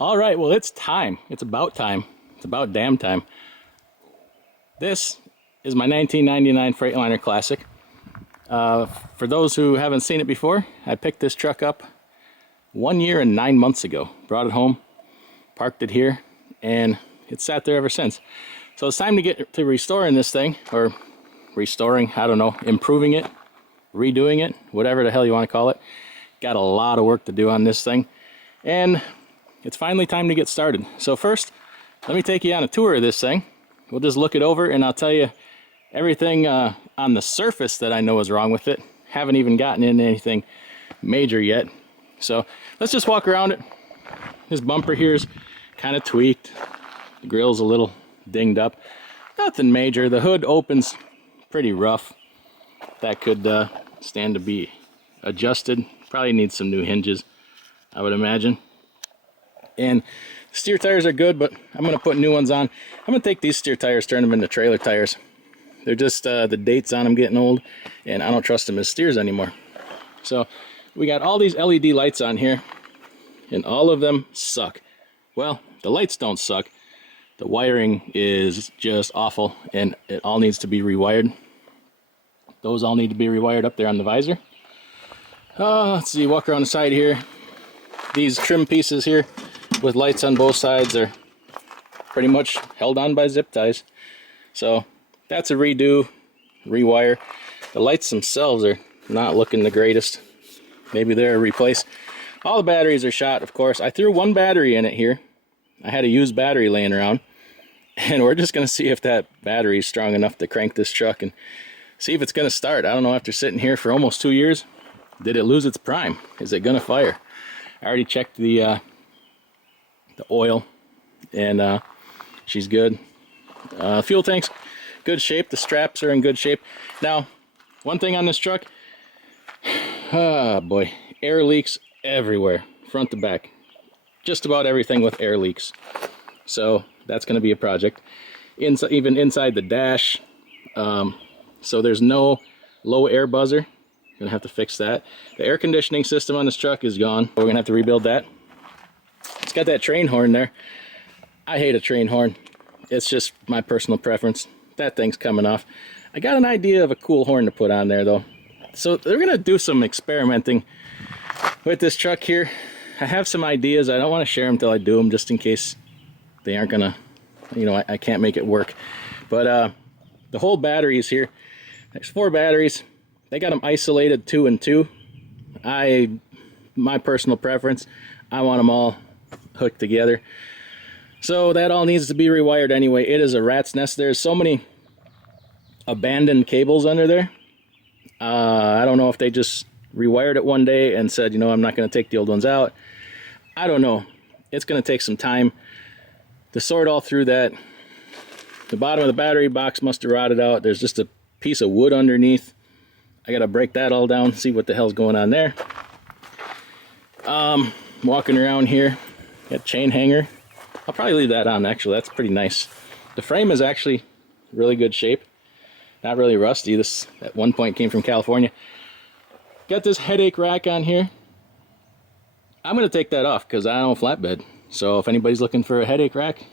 All right, well, it's time. It's about time. It's about damn time. This is my 1999 Freightliner Classic. For those who haven't seen it before, I picked this truck up 1 year and 9 months ago. Brought it home, parked it here, and it's sat there ever since. So it's time to get to restoring this thing, or restoring, I don't know, improving it, redoing it, whatever the hell you want to call it. Got a lot of work to do on this thing, and it's finally time to get started. So first, let me take you on a tour of this thing. We'll just look it over and I'll tell you everything on the surface that I know is wrong with it. Haven't even gotten into anything major yet. So let's just walk around it. This bumper here is kind of tweaked. The grill's a little dinged up. Nothing major. The hood opens pretty rough. That could stand to be adjusted. Probably needs some new hinges, I would imagine. And steer tires are good, but I'm going to put new ones on. I'm going to take these steer tires, turn them into trailer tires. They're just, the dates on them getting old, and I don't trust them as steers anymore. So we got all these LED lights on here, and all of them suck. Well, the lights don't suck. The wiring is just awful, and it all needs to be rewired. Those all need to be rewired up there on the visor. Let's see, walk around the side here. These trim pieces here with lights on both sides are pretty much held on by zip ties. So that's a redo, rewire. The lights themselves are not looking the greatest. Maybe they're a replace. All the batteries are shot, of course. I threw one battery in it here. I had a used battery laying around. And we're just going to see if that battery is strong enough to crank this truck and see if it's going to start. I don't know, after sitting here for almost 2 years, did it lose its prime? Is it going to fire? I already checked the oil, and she's good. Fuel tank's good shape. The straps are in good shape. Now, one thing on this truck, oh boy, air leaks everywhere, front to back. Just about everything with air leaks. So that's going to be a project. Even inside the dash, so there's no low air buzzer. Gonna have to fix that. The air conditioning system on this truck is gone. We're gonna have to rebuild that. It's got that train horn there. I hate a train horn. It's just my personal preference. That thing's coming off. I got an idea of a cool horn to put on there though. So they're gonna do some experimenting with this truck here. I have some ideas. I don't want to share them until I do them, just in case they aren't gonna, you know, I can't make it work. But the whole battery is here. There's 4 batteries. They got them isolated 2 and 2. My personal preference, I want them all hooked together. So that all needs to be rewired anyway. It is a rat's nest. There's so many abandoned cables under there. I don't know if they just rewired it one day and said, you know, I'm not going to take the old ones out. I don't know. It's going to take some time to sort all through that. The bottom of the battery box must have rotted out. There's just a piece of wood underneath. I gotta break that all down, see what the hell's going on there. Walking around here, got chain hanger. I'll probably leave that on, actually. That's pretty nice. The frame is actually really good shape. Not really rusty. This at one point came from California. Got this headache rack on here. I'm gonna take that off because I don't flatbed. So if anybody's looking for a headache rack,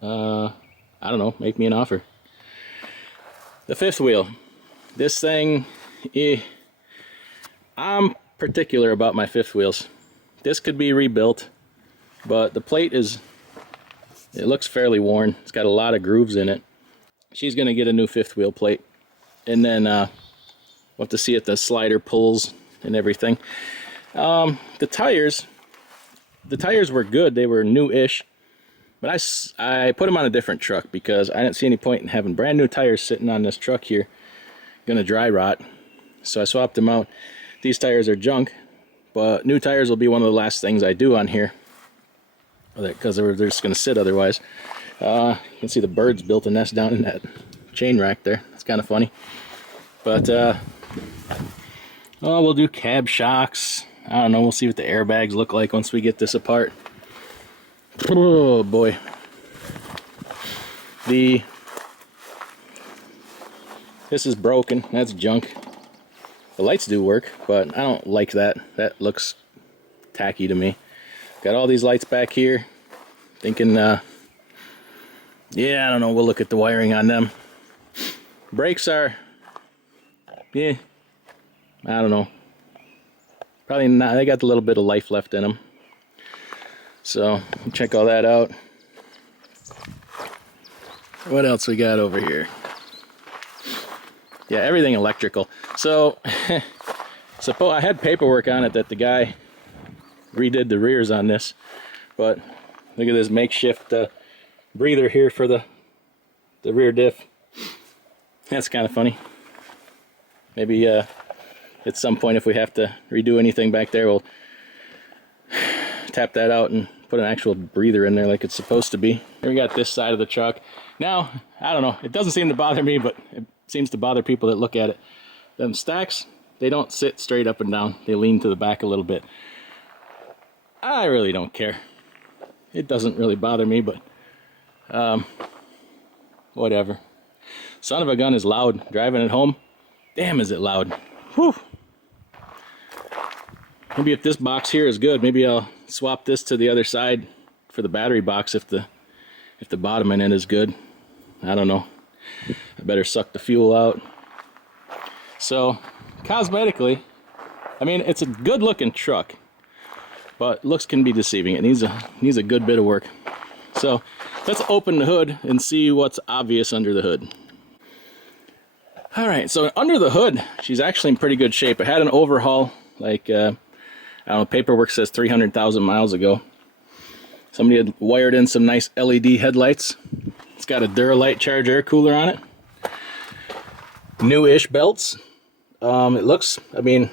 I don't know, make me an offer. The fifth wheel. This thing, I'm particular about my fifth wheels. This could be rebuilt, but the plate it looks fairly worn. It's got a lot of grooves in it. She's gonna get a new fifth wheel plate, and then we'll have to see if the slider pulls and everything. The tires were good. They were new-ish, but I put them on a different truck because I didn't see any point in having brand new tires sitting on this truck here. Gonna dry rot, so I swapped them out. These tires are junk, but new tires will be one of the last things I do on here because they're just gonna sit otherwise. You can see the birds built a nest down in that chain rack there. It's kind of funny, but we'll do cab shocks. I don't know, we'll see what the airbags look like once we get this apart. Oh boy, this is broken. That's junk. The lights do work, but I don't like that. That looks tacky to me. Got all these lights back here. Thinking, yeah, I don't know, we'll look at the wiring on them. Brakes are, yeah, I don't know. Probably not, they got a little bit of life left in them. So, check all that out. What else we got over here? Yeah, everything electrical. So, suppose I had paperwork on it that the guy redid the rears on this, but look at this makeshift breather here for the rear diff. That's kind of funny. Maybe at some point, if we have to redo anything back there, we'll tap that out and put an actual breather in there like it's supposed to be. Here we got this side of the truck. Now, I don't know, it doesn't seem to bother me, but it seems to bother people that look at it. Them stacks, they don't sit straight up and down. They lean to the back a little bit. I really don't care. It doesn't really bother me, but whatever. Son of a gun is loud. Driving it home, damn is it loud. Whew. Maybe if this box here is good, maybe I'll swap this to the other side for the battery box if the bottom end is good. I don't know. I better suck the fuel out. So, cosmetically, I mean, it's a good looking truck, but looks can be deceiving. It needs a good bit of work. So, let's open the hood and see what's obvious under the hood. All right, so under the hood, she's actually in pretty good shape. It had an overhaul, like, I don't know, paperwork says 300,000 miles ago. Somebody had wired in some nice LED headlights. It's got a Duralite charge air cooler on it. New-ish belts. It looks, I mean,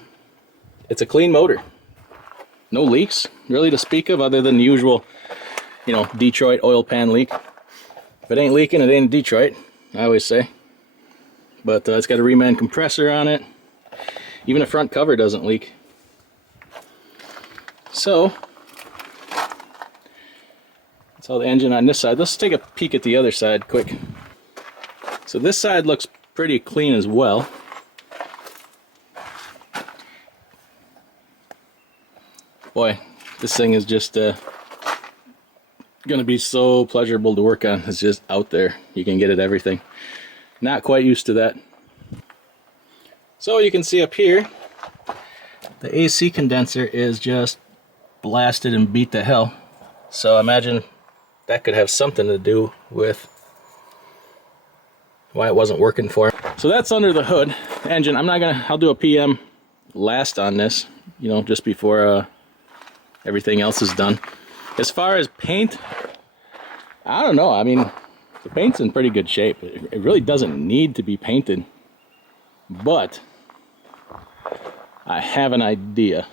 it's a clean motor. No leaks, really, to speak of, other than the usual, you know, Detroit oil pan leak. If it ain't leaking, it ain't Detroit, I always say. But it's got a reman compressor on it. Even the front cover doesn't leak. So, that's all the engine on this side. Let's take a peek at the other side quick. So this side looks pretty clean as well. Boy, this thing is just gonna be so pleasurable to work on. It's just out there. You can get at everything. Not quite used to that. So you can see up here, the AC condenser is just blasted and beat to hell. So imagine that could have something to do with why it wasn't working for him. So that's under the hood. Engine, I'll do a PM last on this, you know, just before everything else is done. As far as paint, I don't know. I mean, the paint's in pretty good shape. It really doesn't need to be painted, but I have an idea.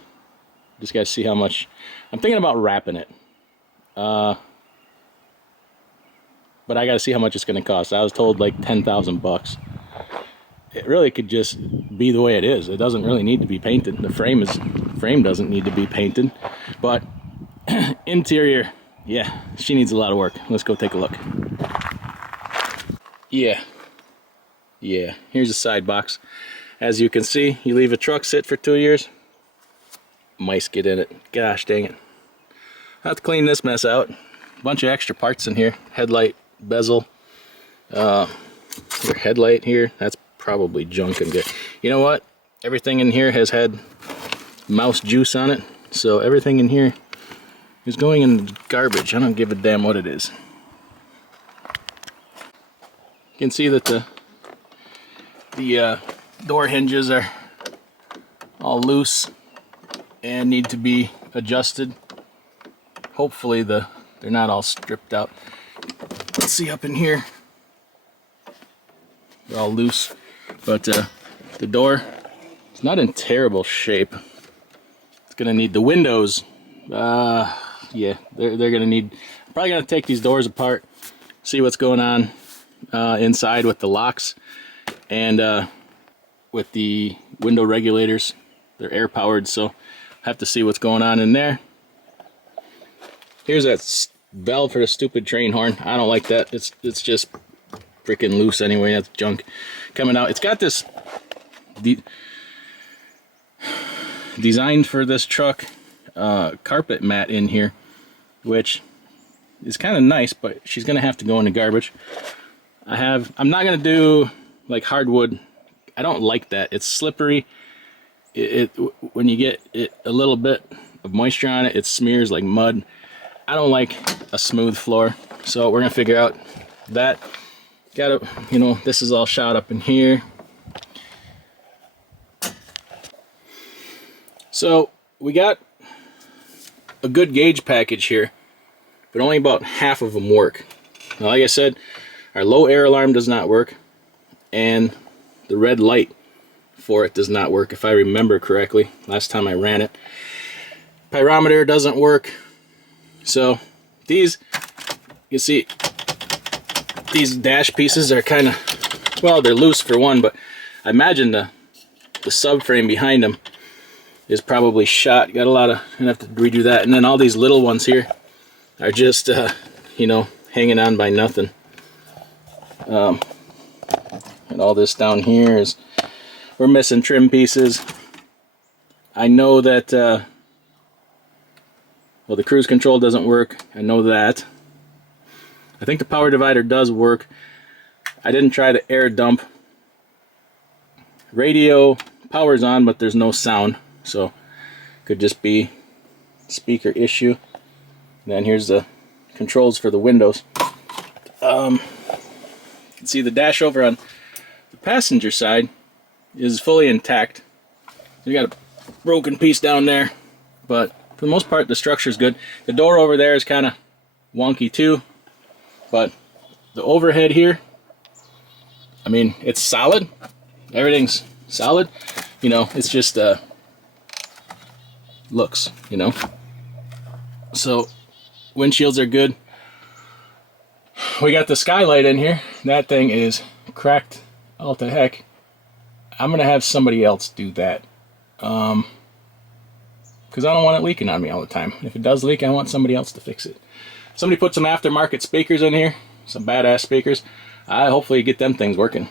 Just gotta see how much. I'm thinking about wrapping it, but I gotta see how much it's gonna cost. I was told like 10,000 bucks. It really could just be the way it is. It doesn't really need to be painted. The frame doesn't need to be painted, but interior, yeah, she needs a lot of work. Let's go take a look. Yeah, here's a side box. As you can see, you leave a truck sit for 2 years, mice get in it. Gosh dang it. I have to clean this mess out. Bunch of extra parts in here. Headlight bezel. Your headlight here, that's probably junk and good. You know what? Everything in here has had mouse juice on it, so everything in here is going in the garbage. I don't give a damn what it is. You can see that the door hinges are all loose and need to be adjusted. Hopefully they're not all stripped out. Let's see up in here. They're all loose, but the door is not in terrible shape. It's gonna need the windows. Yeah, they're gonna need. I'm probably gonna take these doors apart, see what's going on inside with the locks and with the window regulators. They're air powered, so I have to see what's going on in there. Here's that valve for the stupid train horn. I don't like that. It's just freaking loose anyway. That's junk coming out. It's got this designed for this truck carpet mat in here, which is kind of nice, but she's gonna have to go in the garbage. I'm not gonna do like hardwood. I don't like that. It's slippery. When you get a little bit of moisture on it, it smears like mud. I don't like a smooth floor, so we're gonna figure out that. Gotta, you know, this is all shot up in here. So we got a good gauge package here, but only about half of them work. Now, like I said, our low air alarm does not work, and the red light for it does not work, if I remember correctly, last time I ran it. Pyrometer doesn't work. So these, you see, these dash pieces are kind of, well, they're loose for one, but I imagine the subframe behind them is probably shot. Got a lot of, I'm gonna have to redo that. And then all these little ones here are just, you know, hanging on by nothing. And all this down here is, we're missing trim pieces. I know that, well, the cruise control doesn't work. I know that. I think the power divider does work. I didn't try the air dump. Radio power's on, but there's no sound, so could just be speaker issue. And then here's the controls for the windows. You can see the dash over on the passenger side is fully intact. You got a broken piece down there, but for the most part the structure is good. The door over there is kind of wonky too, but the overhead here, I mean, it's solid. Everything's solid. You know, it's just looks, you know. So windshields are good. We got the skylight in here. That thing is cracked all to heck. I'm gonna have somebody else do that, because I don't want it leaking on me all the time. If it does leak, I want somebody else to fix it. Somebody put some aftermarket speakers in here, some badass speakers. I hopefully get them things working.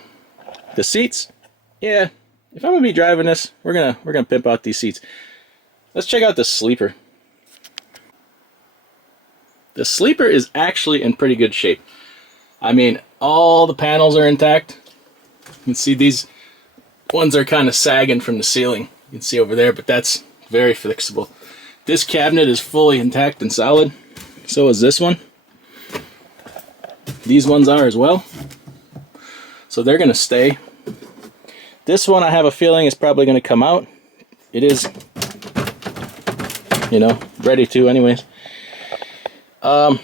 The seats, yeah. If I'm gonna be driving this, we're gonna pimp out these seats. Let's check out the sleeper. The sleeper is actually in pretty good shape. I mean, all the panels are intact. You can see these ones are kind of sagging from the ceiling. You can see over there, but that's very flexible. This cabinet is fully intact and solid. So is this one. These ones are as well. So they're gonna stay. This one, I have a feeling, is probably gonna come out. It is, you know, ready to anyways. I'm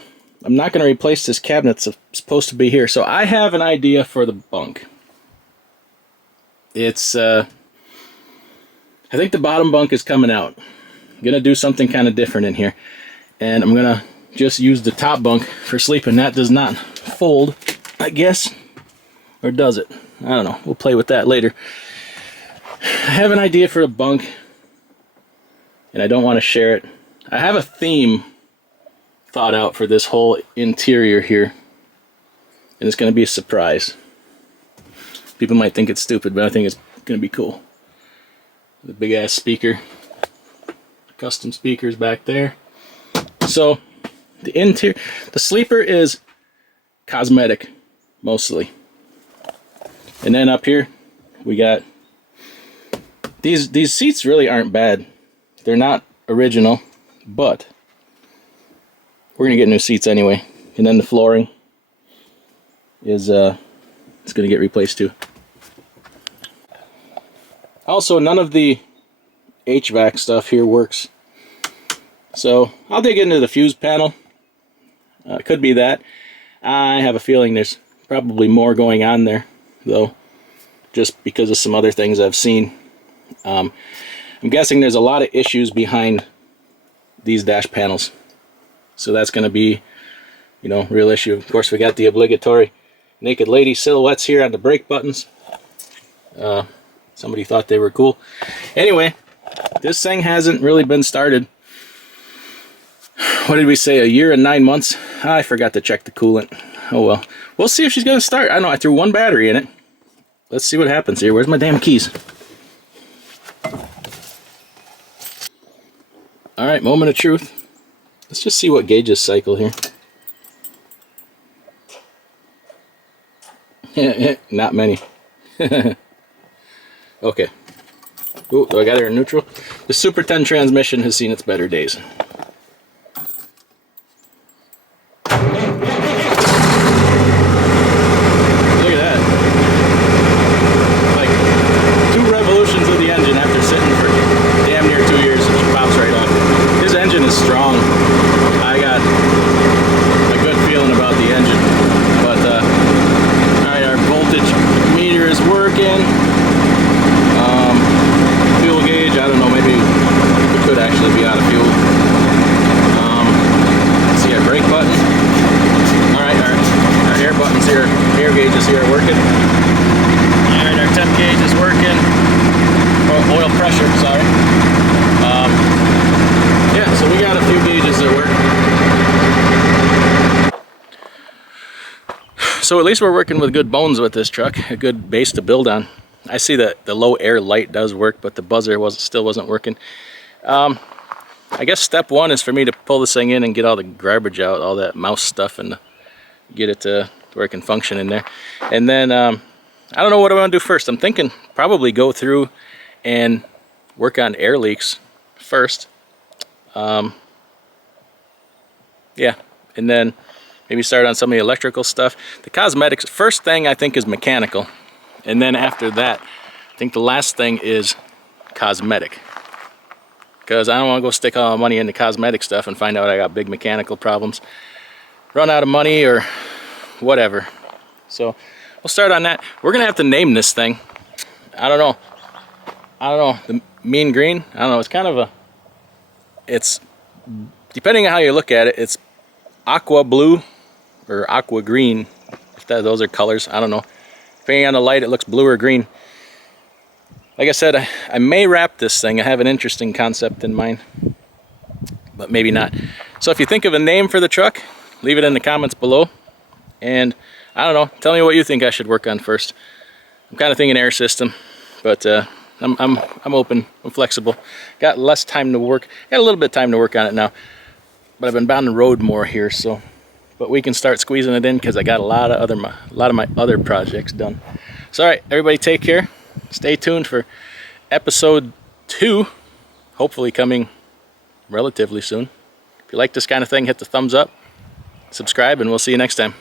not gonna replace this cabinet. It's supposed to be here. So I have an idea for the bunk. It's, I think the bottom bunk is coming out. I'm gonna do something kind of different in here. And I'm gonna just use the top bunk for sleeping. That does not fold, I guess. Or does it? I don't know. We'll play with that later. I have an idea for a bunk, and I don't want to share it. I have a theme thought out for this whole interior here, and it's going to be a surprise. People might think it's stupid, but I think it's going to be cool. The big ass speaker, custom speakers back there. So the interior, the sleeper is cosmetic mostly, and then up here we got these seats. Really aren't bad. They're not original, but we're gonna get new seats anyway. And then the flooring is it's gonna get replaced too. Also, none of the HVAC stuff here works, so I'll dig into the fuse panel. It could be that. I have a feeling there's probably more going on there, though, just because of some other things I've seen. I'm guessing there's a lot of issues behind these dash panels, so that's going to be, you know, real issue. Of course, we got the obligatory naked lady silhouettes here on the brake buttons. Somebody thought they were cool. Anyway, this thing hasn't really been started. What did we say, a year and 9 months? I forgot to check the coolant. Oh well. We'll see if she's going to start. I don't know, I threw one battery in it. Let's see what happens here. Where's my damn keys? Alright, moment of truth. Let's just see what gauges cycle here. Not many. Okay. Ooh, do I got it in neutral? The Super 10 transmission has seen its better days. Strong. I got a good feeling about the engine. But alright, our voltage meter is working. Fuel gauge, I don't know, maybe it could actually be out of fuel. Let's see our brake button. Alright, our air buttons here, air gauges here are working. Alright, our temp gauge is working. Oh, oil pressure, sorry. Yeah, so we got a few gauges that work. So at least we're working with good bones with this truck, a good base to build on. I see that the low air light does work, but the buzzer still wasn't working. I guess step one is for me to pull this thing in and get all the garbage out, all that mouse stuff, and get it to where it can function in there. And then, I don't know what I want to do first. I'm thinking probably go through and work on air leaks first. Yeah, and then maybe start on some of the electrical stuff. The cosmetics, first thing I think is mechanical, and then after that I think the last thing is cosmetic, because I don't want to go stick all my money into cosmetic stuff and find out I got big mechanical problems, run out of money or whatever. So we'll start on that. We're gonna have to name this thing. I don't know, the mean green, I don't know, it's kind of a, it's, depending on how you look at it, it's aqua blue or aqua green, if those are colors, I don't know. Depending on the light, it looks blue or green. Like I said, I may wrap this thing. I have an interesting concept in mind, but maybe not. So if you think of a name for the truck, leave it in the comments below. And I don't know, tell me what you think I should work on first. I'm kind of thinking air system, but I'm open, I'm flexible. Got less time to work, got a little bit of time to work on it now, but I've been bound to road more here, so, but we can start squeezing it in because I got a lot of my other projects done. So all right, everybody take care. Stay tuned for episode 2, hopefully coming relatively soon. If you like this kind of thing, hit the thumbs up, subscribe, and we'll see you next time.